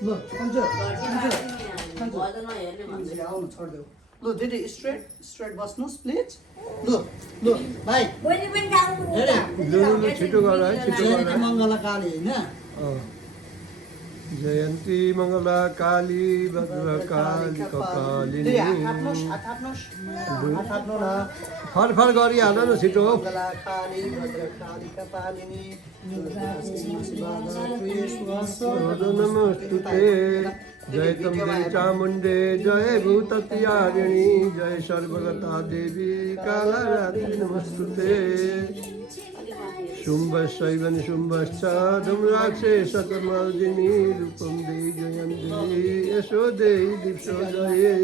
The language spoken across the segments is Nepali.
ल कन्जर आउनु छोडिदेऊ ल दिदी स्ट्रेट बस्नुहोस् प्लिज ल भाइ छिटो गर है छिटो गर मङ्गला काली होइन जयन्ती मङ्गला काली भद्रकाली कपालिनी फरफर गरिहाल न छिटो मङ्गला काली भद्रकाली कपालिनी नमस्तुते जय तम्बे चामुण्डे जय भूतत्यारिणी जय सर्वगता देवी कालरात्रि नमस्तुते शुम्भशैव निशुम्भश्च धूम्राक्षे शतमर्दिनी रूपं देहि जयं देहि यशो देहि दीप्सो जये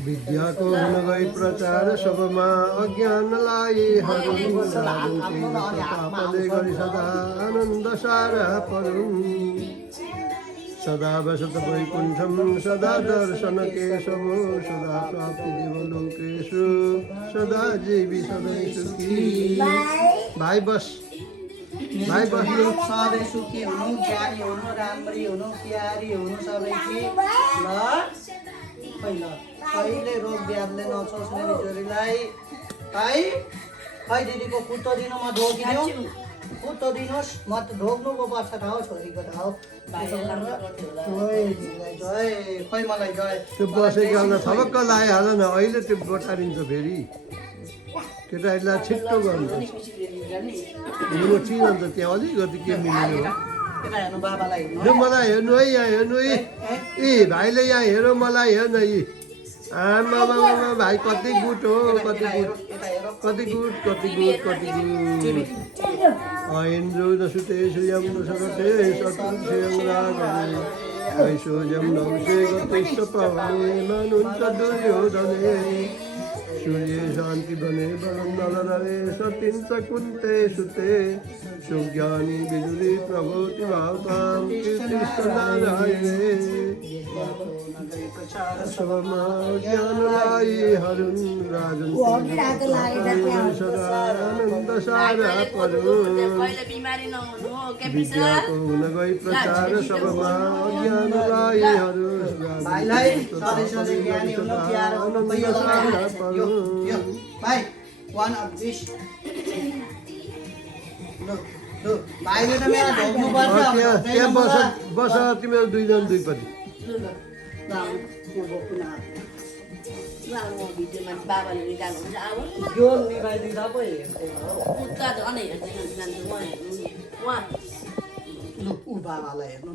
विद्याको हुन गई प्रचार सबमा अज्ञानलाई हरुले गरी सदा आनन्द सारा परुन् सदा वसत वैकुण्ठं सदा दर्शन केशवो सदा प्राप्ति देवलोकेषु सदा जीवी सदै सुखी भाइ बस सधैँ सुखी हुनु ज्ञानी हुनु राम्री हुनु प्यारी हुनु सबैकी ल कहिले रोग ब्याधले नछोस्ने बिजोरीलाई खै दिदीको कुत्तो दिनु म ढोकिदिनु कुत्तो दिनुहोस् म त ढोक्नुको पर्छ त हो छोरीको त हो खै मलाई जय त्यो बसेको अन्त थपक्क लगाइहाल न अहिले त्यो बटारिन्छ फेरि केटाहरूलाई छिट्टो गर्नु यो चिज अन्त त्यहाँ अलिकति के मिल्ने हो हेर्नु बाबालाई लु मलाई हेर्नु है यहाँ हेर्नु है ए भाइले यहाँ हेर मलाई हेर्न यी आमा भाइ कति गुड हो कति गुड ऐन्द्रो नसुते श्रियं नसगते सत्सयं रागवे ऐश्वर्यं नवसे गतिश्च पवने मनुञ्च दुर्योधने सूर्ये शान्ति बने बलं नलरे सतीं च कुन्ते सुते सुज्ञानी बिजुली प्रभूति भावतां कीर्तिश्च नारायणे सबमा ज्ञानलाई हरुन् राजन् सदा आनन्द सारा परुन् विद्याको हुन गई प्रचार सबमा ज्ञानलाई हरुन् आनन्द सारा परुन् भाइ वान अफ दिस भाइले त मेरो ढोक्नु पर्छ त्यहाँ बस तिमीहरू दुईजना दुईपट्टि यो निभाइदिँदा पो हेर्दैन ऊ बाबालाई हेर्नु